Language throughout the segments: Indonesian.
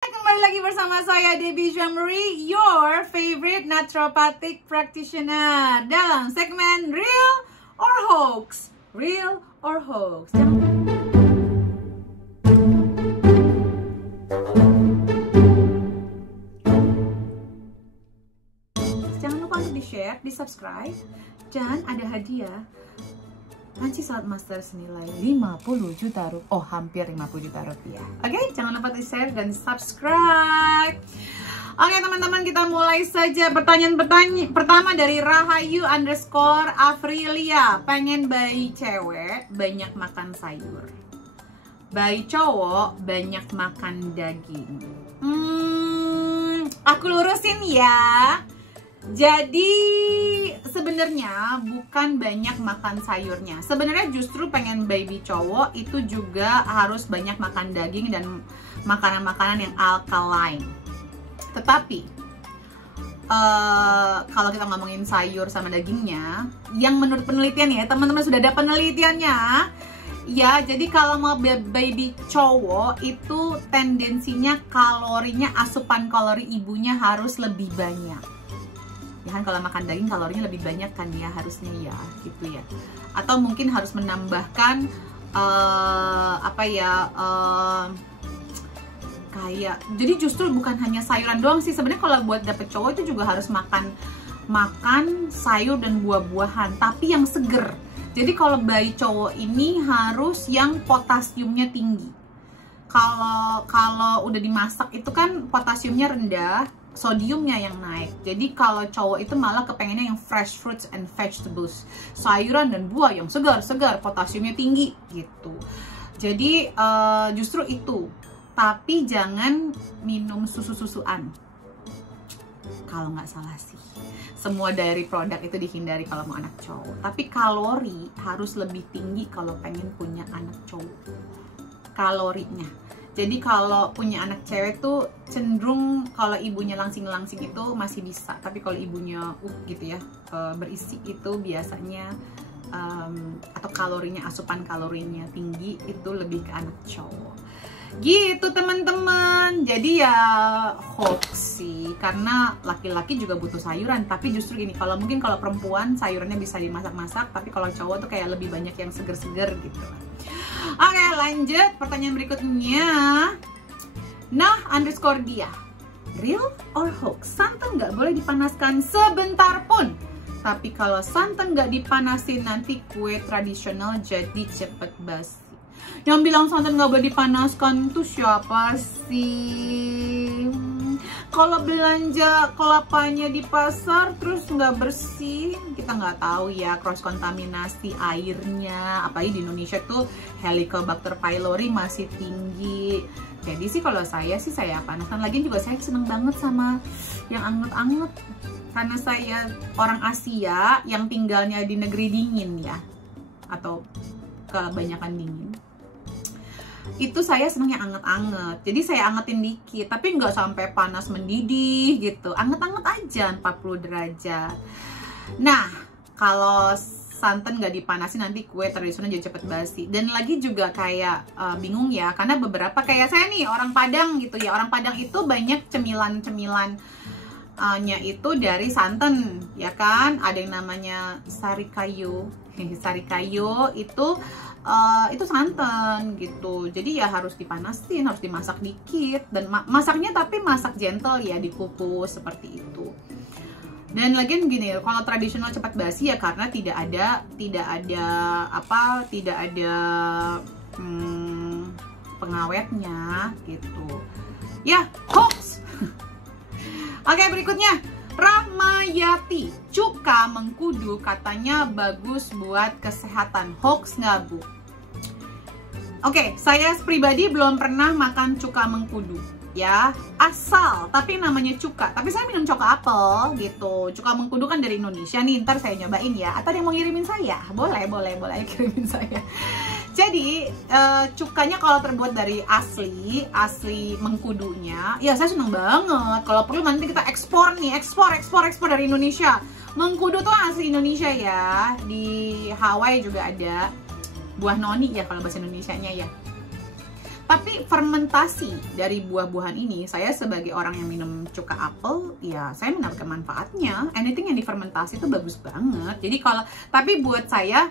Kembali lagi bersama saya Debbie Jamuri, your favorite naturopathic practitioner dalam segmen Real or Hoax. Real or Hoax. Jangan lupa untuk di-share, di-subscribe, dan ada hadiah panci salad master senilai 50 juta rupiah. Oh, hampir 50 juta rupiah. Oke, jangan lupa di share dan subscribe. Oke teman-teman, kita mulai saja. Pertanyaan pertama dari Rahayu_Afrilia. Pengen bayi cewek banyak makan sayur, bayi cowok banyak makan daging. Aku lurusin ya. Jadi sebenarnya bukan banyak makan sayurnya. Sebenarnya justru pengen baby cowok itu juga harus banyak makan daging dan makanan-makanan yang alkaline. Tetapi kalau kita ngomongin sayur sama dagingnya, yang menurut penelitian ya, teman-teman sudah ada penelitiannya. Ya, jadi kalau mau baby cowok itu tendensinya kalorinya, asupan kalori ibunya harus lebih banyak. Ya kan, kalau makan daging kalorinya lebih banyak kan ya, harusnya ya gitu ya. Atau mungkin harus menambahkan kayak, jadi justru bukan hanya sayuran doang sih sebenarnya. Kalau buat dapet cowok itu juga harus makan sayur dan buah-buahan, tapi yang seger. Jadi kalau bayi cowok ini harus yang potasiumnya tinggi. Kalau udah dimasak itu kan potasiumnya rendah, sodiumnya yang naik. Jadi kalau cowok itu malah kepengennya yang fresh fruits and vegetables, sayuran dan buah yang segar-segar, potasiumnya tinggi gitu. Jadi justru itu. Tapi jangan minum susu-susuan. Kalau nggak salah sih, semua dari produk itu dihindari kalau mau anak cowok. Tapi kalori harus lebih tinggi kalau pengen punya anak cowok. Kalorinya. Jadi kalau punya anak cewek tuh cenderung kalau ibunya langsing-langsing itu masih bisa, tapi kalau ibunya gitu ya, berisi itu biasanya atau kalorinya, asupan kalorinya tinggi, itu lebih ke anak cowok. Gitu teman-teman. Jadi ya hoax sih, karena laki-laki juga butuh sayuran, tapi justru gini, kalau mungkin kalau perempuan sayurannya bisa dimasak-masak, tapi kalau cowok tuh kayak lebih banyak yang seger-seger gitu. Oke, lanjut pertanyaan berikutnya. Nah_dia, real or hoax? Santan nggak boleh dipanaskan sebentar pun, tapi kalau santan nggak dipanasin nanti kue tradisional jadi cepet basi. Yang bilang santan nggak boleh dipanaskan tuh siapa sih? Kalau belanja kelapanya di pasar terus nggak bersih, kita nggak tahu ya, cross kontaminasi airnya. Apalagi di Indonesia tuh Helicobacter pylori masih tinggi. Jadi sih kalau saya panaskan. Lagi juga saya seneng banget sama yang anget-anget, karena saya orang Asia yang tinggalnya di negeri dingin ya, atau kebanyakan dingin. Itu saya seneng yang anget-anget, jadi saya angetin dikit, tapi nggak sampai panas mendidih gitu, anget-anget aja 40 derajat. Nah, kalau santan nggak dipanasin nanti kue tradisional jadi cepet basi. Dan lagi juga kayak bingung ya, karena beberapa kayak saya nih orang Padang gitu ya, orang Padang itu banyak cemilan-cemilannya itu dari santan ya kan. Ada yang namanya sarikayu itu santan gitu. Jadi ya harus dipanasin, harus dimasak dikit, dan masaknya tapi masak gentle ya, dikukus seperti itu. Dan lagian gini, kalau tradisional cepat basi ya karena tidak ada pengawetnya gitu. Ya, hoax. Oke, berikutnya. Rahmayati, cuka mengkudu katanya bagus buat kesehatan. Hoax nggak Bu? Oke, saya pribadi belum pernah makan cuka mengkudu ya, asal tapi namanya cuka. Tapi saya minum cuka apel gitu. Cuka mengkudu kan dari Indonesia nih, ntar saya nyobain ya. Atau ada yang mau ngirimin saya? Boleh kirimin saya. Jadi cukanya kalau terbuat dari asli mengkudunya, ya saya seneng banget. Kalau perlu nanti kita ekspor dari Indonesia. Mengkudu tuh asli Indonesia ya. Di Hawaii juga ada buah noni ya kalau bahasa Indonesianya ya. Tapi fermentasi dari buah-buahan ini, saya sebagai orang yang minum cuka apel, ya saya mendapatkan manfaatnya. Anything yang difermentasi itu bagus banget. Jadi kalau, tapi buat saya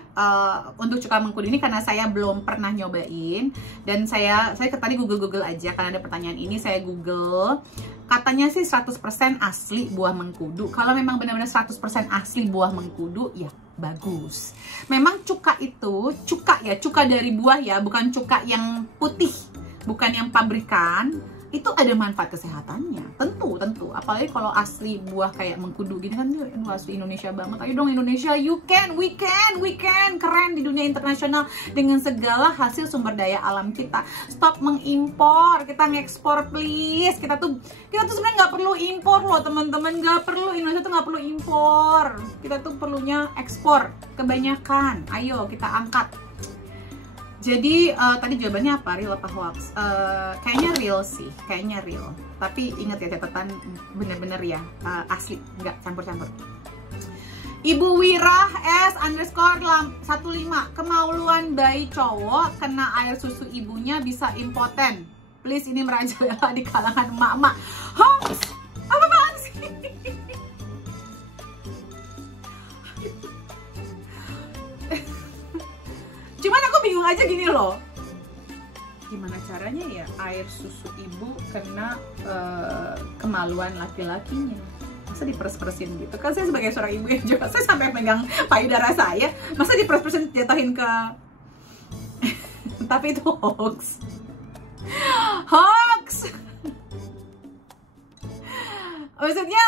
untuk cuka mengkudu ini karena saya belum pernah nyobain, dan saya tadi Google aja karena ada pertanyaan ini, saya Google. Katanya sih 100% asli buah mengkudu. Kalau memang benar-benar 100% asli buah mengkudu, ya bagus. Memang cuka itu, cuka dari buah ya, bukan cuka yang putih, bukan yang pabrikan. Itu ada manfaat kesehatannya, tentu. Apalagi kalau asli buah kayak mengkudu gini kan, asli Indonesia banget. Ayo dong Indonesia, we can, keren di dunia internasional dengan segala hasil sumber daya alam kita. Stop mengimpor, kita ngekspor please. Kita tuh sebenarnya nggak perlu impor loh teman-teman, nggak perlu, Indonesia tuh nggak perlu impor. Kita tuh perlunya ekspor kebanyakan. Ayo kita angkat. Jadi tadi jawabannya apa? Real apa hoax? Kayaknya real sih, kayaknya real. Tapi ingat ya catatan bener-bener ya, asli, nggak campur-campur. Ibu Wirah S_15 kemaluan bayi cowok kena air susu ibunya bisa impoten. Please, ini merajalela di kalangan emak-emak. Hoax! Apaan sih? Cuman aku bingung aja gini loh, gimana caranya ya air susu ibu kena kemaluan laki-lakinya? Masa diperes-peresin gitu? Kan saya sebagai seorang ibu yang juga, saya sampai megang payudara saya, masa diperes-peresin jatuhin ke tapi itu hoax. Maksudnya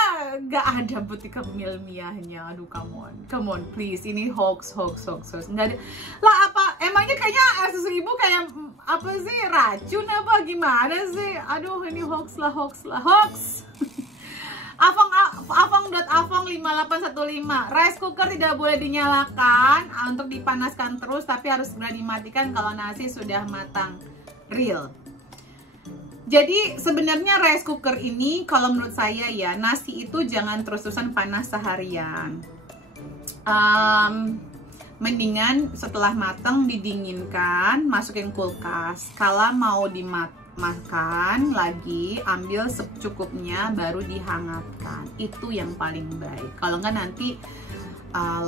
gak ada bukti ilmiahnya. Aduh, come on please, ini hoax. Nggak ada lah. Apa emangnya kayaknya air susu ibu kayak apa sih, racun apa gimana sih? Aduh, ini hoax lah. Afong 5815, rice cooker tidak boleh dinyalakan untuk dipanaskan terus, tapi harus segera dimatikan kalau nasi sudah matang. Real. Jadi sebenarnya rice cooker ini kalau menurut saya ya, nasi itu jangan terus-terusan panas seharian. Mendingan setelah matang didinginkan, masukin kulkas. Kalau mau dimakan lagi, ambil secukupnya baru dihangatkan. Itu yang paling baik. Kalau enggak nanti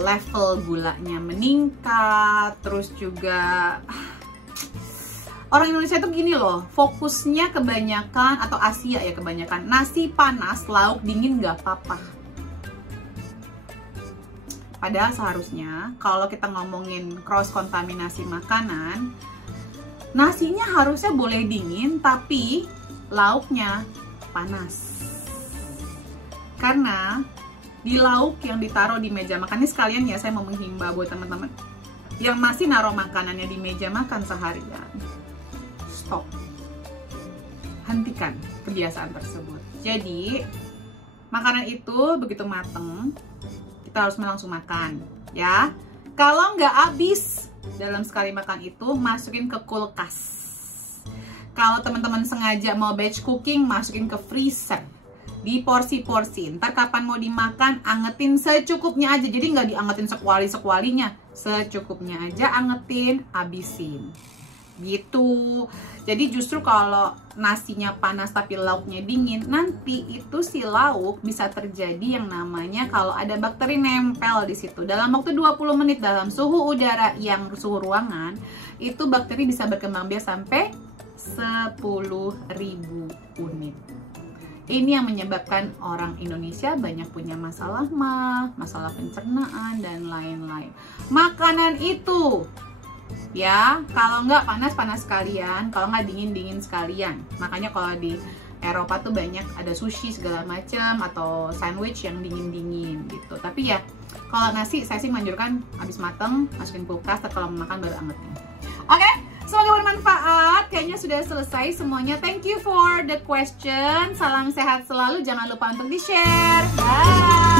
level gulanya meningkat, terus juga orang Indonesia itu gini loh, fokusnya kebanyakan, atau Asia ya kebanyakan, nasi panas, lauk dingin nggak apa-apa. Padahal seharusnya kalau kita ngomongin cross kontaminasi makanan, nasinya harusnya boleh dingin tapi lauknya panas. Karena di lauk yang ditaruh di meja makan, ini sekalian ya saya mau menghimbau buat teman-teman yang masih naruh makanannya di meja makan seharian. Stop, hentikan kebiasaan tersebut. Jadi makanan itu begitu mateng kita harus langsung makan ya. Kalau nggak habis dalam sekali makan itu, masukin ke kulkas. Kalau teman-teman sengaja mau batch cooking, masukin ke freezer, di porsi-porsi. Ntar kapan mau dimakan, angetin secukupnya aja. Jadi nggak diangetin sekuali-sekualinya, secukupnya aja angetin, habisin gitu. Jadi justru kalau nasinya panas tapi lauknya dingin, nanti itu si lauk bisa terjadi yang namanya kalau ada bakteri nempel di situ. Dalam waktu 20 menit dalam suhu udara yang suhu ruangan, itu bakteri bisa berkembang biak sampai 10.000 unit. Ini yang menyebabkan orang Indonesia banyak punya masalah masalah pencernaan dan lain-lain. Makanan itu ya, kalau nggak panas sekalian, kalau nggak dingin sekalian. Makanya kalau di Eropa tuh banyak ada sushi segala macam atau sandwich yang dingin gitu. Tapi ya kalau nasi saya sih manjurkan habis mateng masukin kulkas, kalau mau makan baru angetin. Oke, semoga bermanfaat. Kayaknya sudah selesai semuanya. Thank you for the question. Salam sehat selalu. Jangan lupa untuk di-share. Bye.